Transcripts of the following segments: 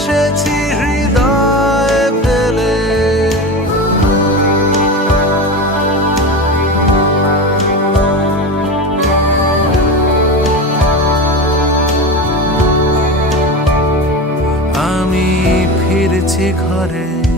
এসেছি হৃদয় ফেলে আমি ফিরছি ঘরে।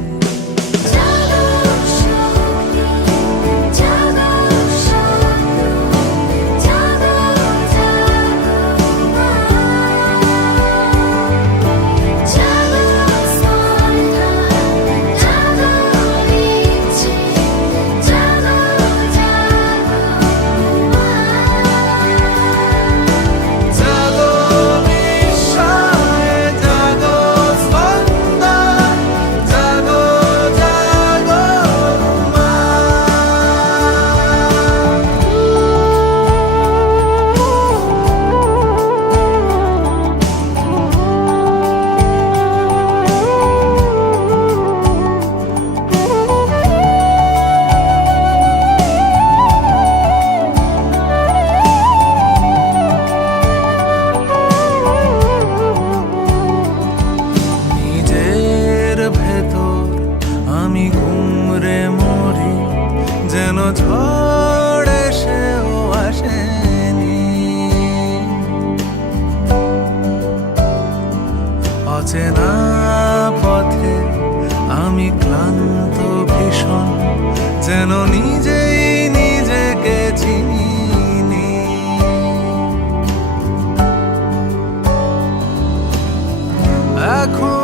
আমি ঘুমরে মরি, যেন ঝড় সেও আসেনি। অচেনা পথে আমি ক্লান্ত ভীষণ, যেন নিজেই নিজেকে চিনি এখন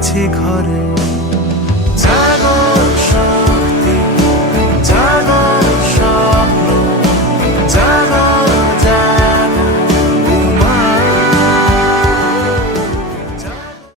ফিরছি ঘরে।